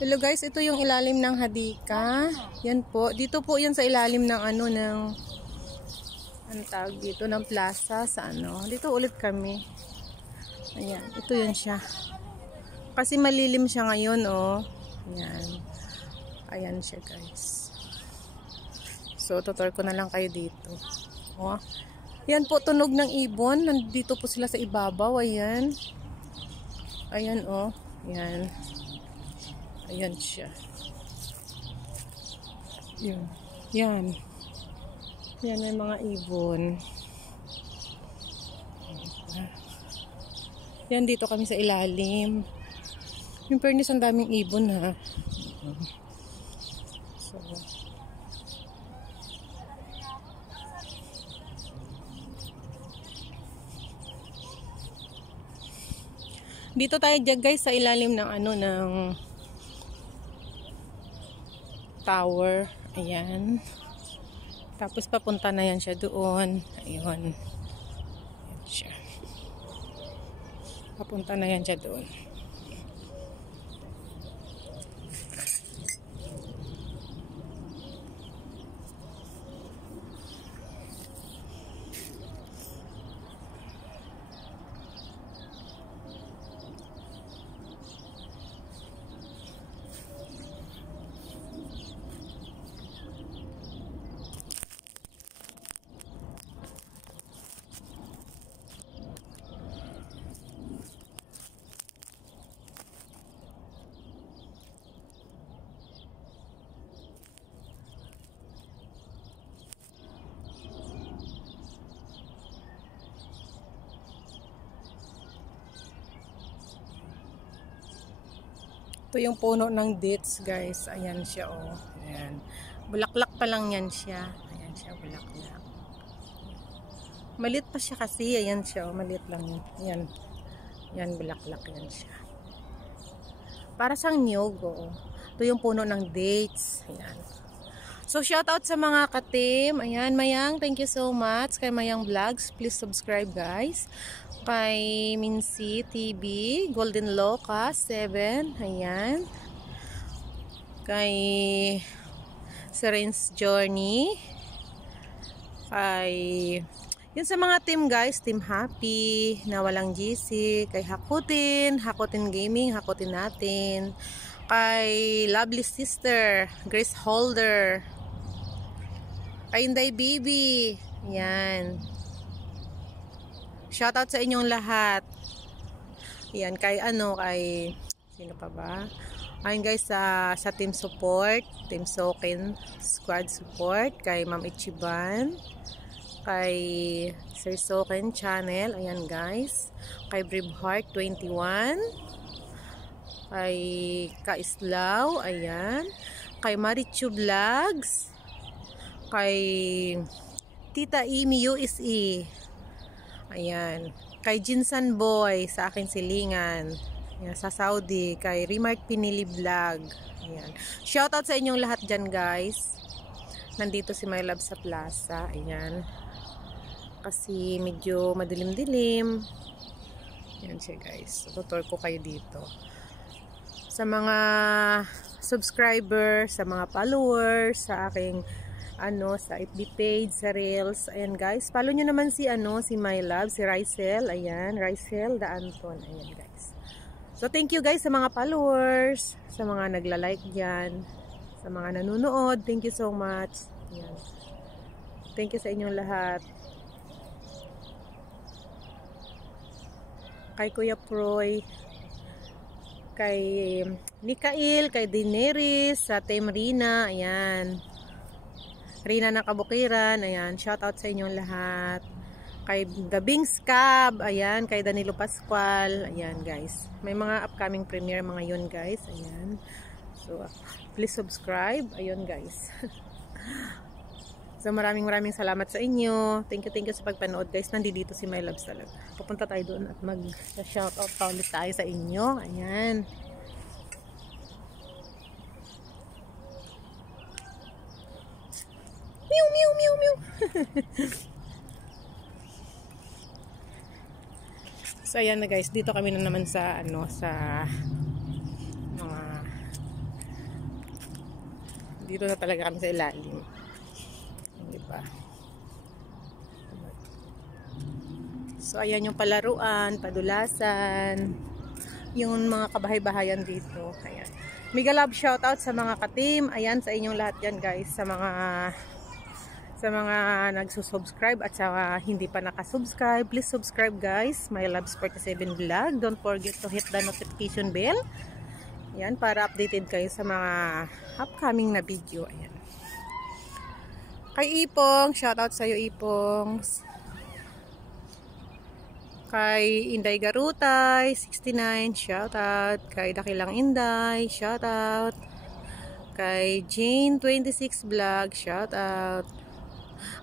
Hello guys, ito yung ilalim ng hadika. Yan po. Dito po yan sa ilalim ng ang tawag dito ng plaza sa Dito ulit kami. Ayan, ito yun siya. Kasi malilim siya ngayon, oh. Ayan. Ayan siya, guys. So, tutor ko na lang kayo dito. Oh. Yan po, tunog ng ibon. Nandito po sila sa ibabaw. Ayan. Ayan, oh. Ayan. Ayan siya. Yan. Yan. Yan, may mga ibon. Yan, dito kami sa ilalim. Yung fairness, ang daming ibon, ha. So, dito tayo dyan, guys, sa ilalim ng ng tower. Ayan. Tapos papunta na yan siya doon. Ayun. Ayan siya. Papunta na yan siya doon. Ito yung puno ng dates, guys. Ayan siya, oh. Ayan. Bulaklak pa lang yan siya. Ayan siya, bulaklak. Maliit pa siya kasi. Ayan siya, oh. Maliit lang yun. Ayan. Ayan, bulaklak yan siya. Para sang niyog, oh. Ito yung puno ng dates. Ayan. So, shout out sa mga ka-team. Ayan, Mayang, thank you so much. Kay Mayang Vlogs, please subscribe, guys. Kay Mincy TV, Golden Loca 7, ayan. Kay Serene's Journey. Kay yun sa mga team, guys, Team Happy, na walang GC. Kay Hakutin Gaming, Hakutin natin. Kay Lovely Sister, Grace Holder. Kay Inday Baby, ayan. Shoutout sa inyong lahat. Yan, kay sino pa ba? Ayun, guys, sa team support, Team Soken Squad Support, kay Ma'am Ichiban, kay Sir Soken Channel, ayan, guys. Kay Braveheart 21, kay Kaislaw, ayan. Kay Marichu Vlogs, kay Tita Imi USE, ayan. Kay Jinsan Boy sa aking silingan. Ayan, sa Saudi. Kay Remark Pinili Vlog. Ayan. Shoutout sa inyong lahat dyan, guys. Nandito si My Love sa plaza. Ayan. Kasi medyo madilim-dilim. Ayan siya, guys. Tutor ko kayo dito. Sa mga subscribers, sa mga followers, sa aking sa FB page, sa Reels. Ayan, guys. Follow nyo naman si My Love, si Rysel. Ayan, Rysel Da Anton. Ayan, guys. So, thank you, guys, sa mga followers, sa mga nagla-like dyan, sa mga nanonood. Thank you so much. Ayan. Thank you sa inyong lahat. Kay Kuya Proy, kay Mikael, kay Daenerys, sa Team Rina. Ayan. Rina ng Kabukiran, ayan, shout out sa inyong lahat. Kay The Bings Cab, ayan, kay Danilo Pascual, ayan, guys. May mga upcoming premiere mga yun, guys, ayan. So, please subscribe, ayun, guys. So, maraming salamat sa inyo. Thank you sa pagpanood, guys. Nandito si My Love talaga. Pupunta tayo doon at mag-shout out pa ulit tayo sa inyo, ayan. Mew, mew, mew, mew. So, ayan na, guys. Dito kami na naman sa, sa mga Dito na talaga kami sa ilalim. Diba? So, ayan yung palaruan, padulasan, yung mga kabahay-bahayan dito. Ayan. Mega love shoutout sa mga ka-team. Ayan, sa inyong lahat yan guys. Sa mga nagsusubscribe at sa hindi pa nakasubscribe. Please subscribe guys. My Loves 47 Vlog. Don't forget to hit the notification bell. Ayan, para updated kayo sa mga upcoming na video. Ayan. Kay Ipong, shoutout sa iyo Ipong. Kay Inday Garutay 69, shoutout. Kay Dakilang Inday, shoutout. Kay Jane 26 Vlog, shoutout.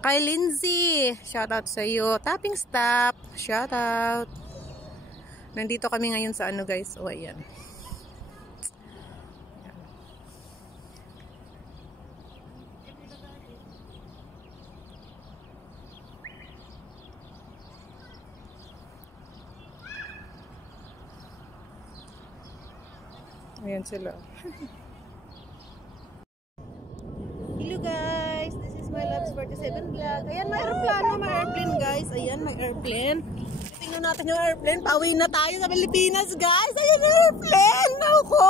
Kay Lindsay, shoutout sa iyo. Tapping Stop, shoutout. Nandito kami ngayon sa ano guys, o ayan. Ayan sila. Hello guys, this is My Loves 47 Vlog. Ayan, may airplane guys. Ayan, may airplane. Tingnan natin yung airplane. Pauwi na tayo sa Pilipinas guys. Ayan yung airplane. Ako.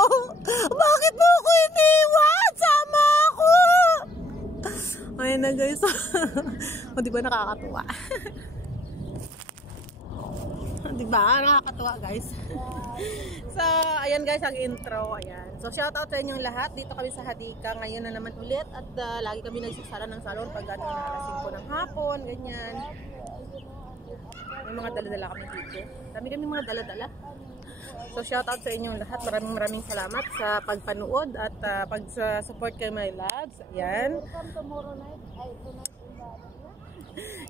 Bakit mo ako iniwan? Sama ako. Ayan na guys. O diba nakakatuwa? Diba? Nakakatuwa guys. So, ayan guys ang intro. Ayan. So, shoutout sa inyong lahat. Dito kami sa Hadika. Ngayon na naman ulit. At lagi kami nagsisara ng salon pag ano, alas 5 ng hapon. Ganyan. May mga dala-dala kami dito. Dami kami mga dala-dala. So, shoutout sa inyong lahat. Maraming salamat sa pagpanood at pag-support kay My Loves. Ayan.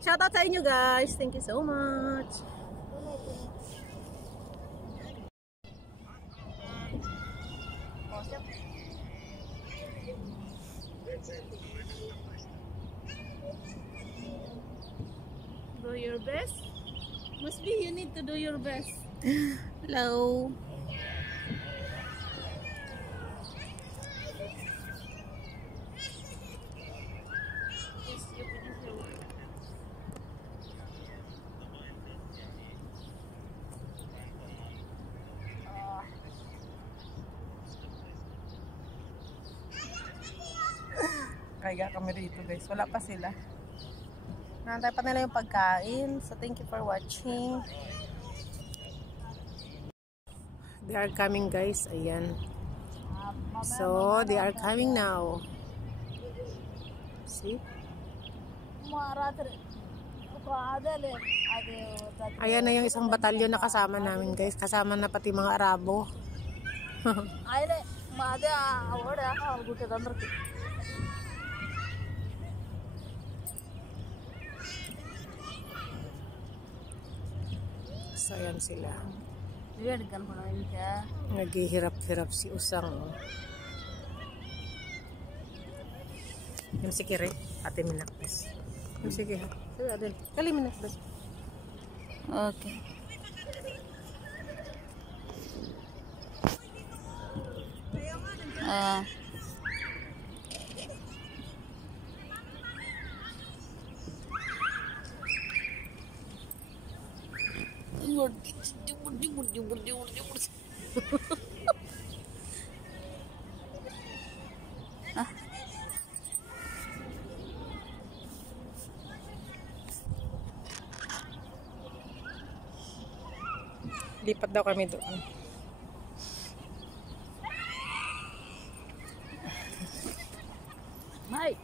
Shoutout sa inyo guys. Thank you so much. Do your best. Must be you need to do your best. Hello. Yes, you finish your work. Kaya kami rito guys. Wala pa sila. Nantay pa nila yung pagkain. So thank you for watching. They are coming guys. Ayan. So they are coming now. See? Ayan na yung isang batalyon na kasama namin guys. Kasama na pati mga Arabo. So, ayan sila. Naghihirap-hirap si Usang. Oh. Yung si Kire, ate Minakbes. Yung sige ha. Sige, Adel. Kali Minakbes. Okay. Lipat daw kami doon. Mai.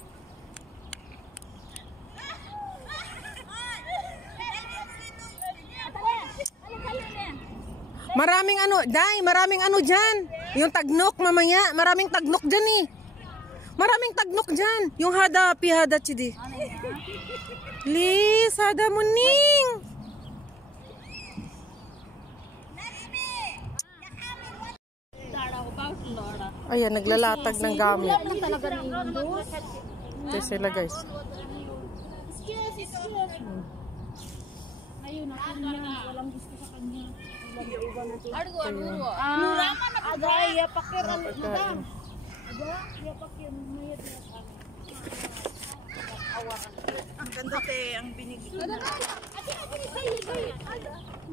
Maraming ano, Day, maraming ano dyan. Yung tagnok mamaya, maraming tagnok dyan eh. Maraming tagnok dyan. Yung hada, pihada chidi. Lis, hada muning. Ayan, naglalatag ng gamit. Ito sila guys. Ayun, walang gusto sa kanya. Ang ganda te, ang binigyan.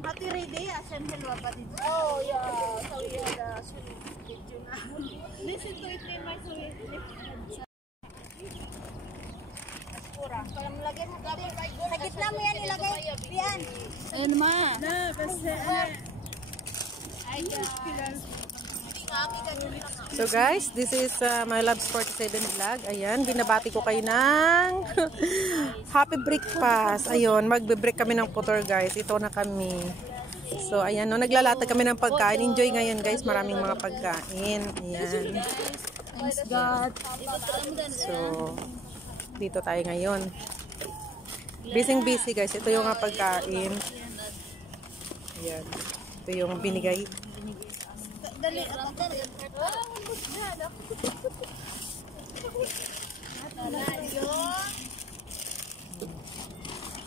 Ati ready, asan helwa pa din. Oh, yeah. So, yeah, listen to it in my soul. Kalau lagyan mo gabi, sa gitna mo yan ilagay. Yan. Ayun ma. Na, kasi So guys, this is my Loves 47 vlog. Ayan, binabati ko kayo ng happy breakfast. Ayun, magbe-break kami ng putor guys. Ito na kami. So ayan, no, naglalatag kami ng pagkain. Enjoy ngayon guys, maraming mga pagkain. Ayan. thanks God. So, dito tayo ngayon. Busy guys. Ito yung mga pagkain. Ayan. Ito yung binigay. Dali.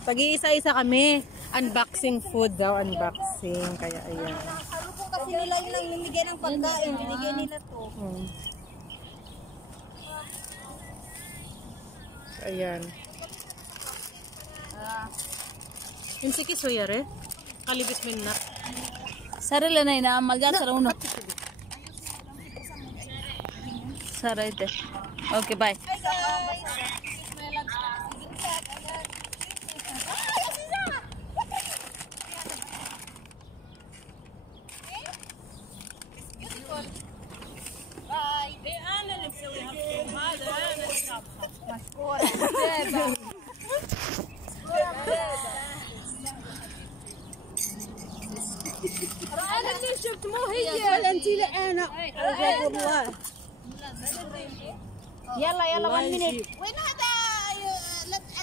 Pag-iisa-isa kami. Unboxing food daw. Unboxing. Kaya ayan. Ano po kasi nila yung namimigay ng pagkain. Binigay nila to. Ayan. Yung sikis o yare? Kalibis mo na. Sarila na ina, malgan sa uno. Saray te. Okay, bye. انا اللي شفت مو هي ولا انت لا انا والله يلا 1 minute وين هذا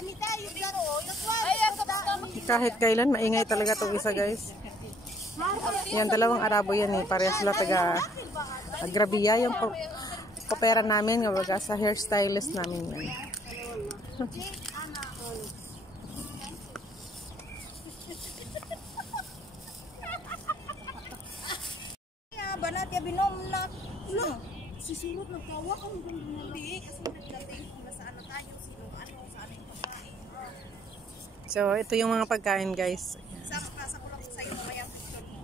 انيتا يقدروا Kahit kailan, maingay talaga itong isa guys. Yan, dalawang Arabo yan eh. Parehas sila taga Agrabiya. Yung kopera namin, gawaga sa hairstylist namin yan. banat ya binom na sisulot nagtawa kung hindi kasi nagdating kung nasaan na tayo sino saan yung pagkain. So, ito yung mga pagkain guys. Nasa ko lang sa iyo mamaya picture mo.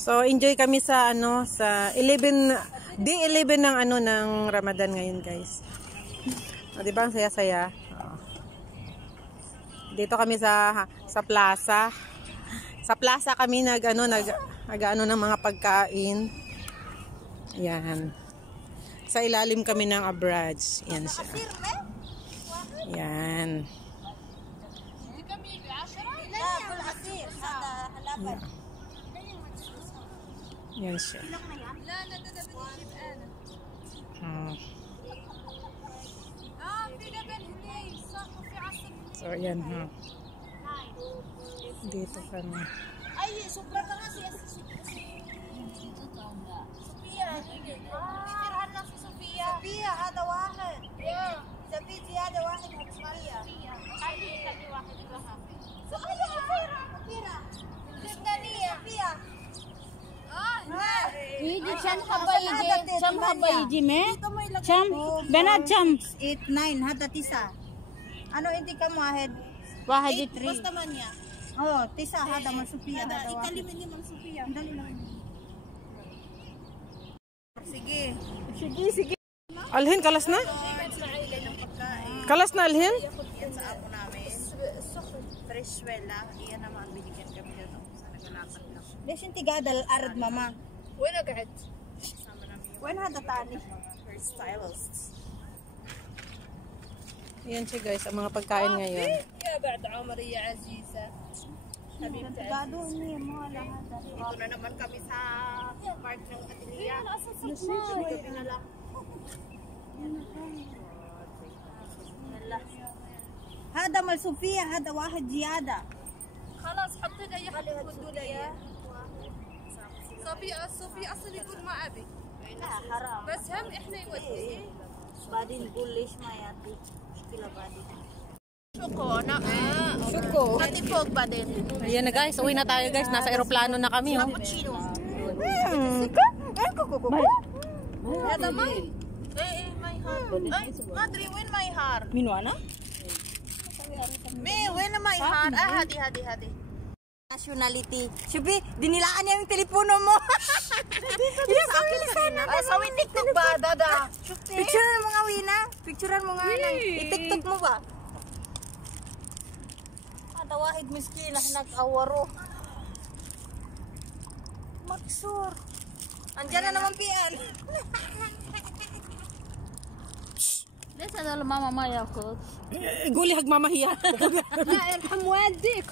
So, enjoy kami sa sa 11 day 11 ng ng Ramadan ngayon guys. O, di ba ang saya-saya? Dito kami sa plaza. Sa plaza kami nag ng mga pagkain. Yan. Sa ilalim kami ng abraj. Yan siya. Yan. Yan siya. So, yan ha. Dito kami. Ay, sobra ka nga siya Sofia. Tirahan lang si Sofia. Sofia, hada واحد. Sabi زيادة واحد Sofia. خلي واحد لها. Sofia, Sofia. Sofia. Sofia. يجي كم حبة يجي مي كم بنات كم 8 9 هذا 9 ano hindi ka واحد 3 basta man niya oh 9 hada man Sofia hada ikalimin ni man Sofia dali lang sige Alhin, kalas na? Kalas na, Alhin? yan sa ako namin fresh well lang iyan naman binigyan kami dito sa nagalakad lang ليش انت قاعده الارض ماما وين قعدت وين هذا تاني hairstylist Yan siya guys, ang mga pagkain ngayon. يا بعد عمر يا عزيزة حبيبتي Ito na naman kami sa park ng Atelia. هذا مال صوفيا هذا واحد زيادة. خلاص حطي لي حطوا لي صوفيا اصلا يقول ما ابي لا حرام. بس هم احنا يودي بعدين نقول ليش ما يعطي مشكلة بعدين. Suko. Natipog ba din? Ayan na guys, uwi na tayo guys. Nasa eroplano na kami. Oh. Cappuccino. Hada may. my heart. Madri, win my heart. Minuana? Win my heart. Hadi. Nationality. Shubi, dinilaan niya yung telepono mo. Yes, akin sana. Sa TikTok ba, dada? Picturean mo nga, Wina. Picturean mo nga. I-TikTok mo ba? Tawahid miskin na nag-awaro. Maksur. Andiyan na naman pian. ليش هذا ماما ما ياكل؟ قولي حق ماما هي. لا ارحم والديك.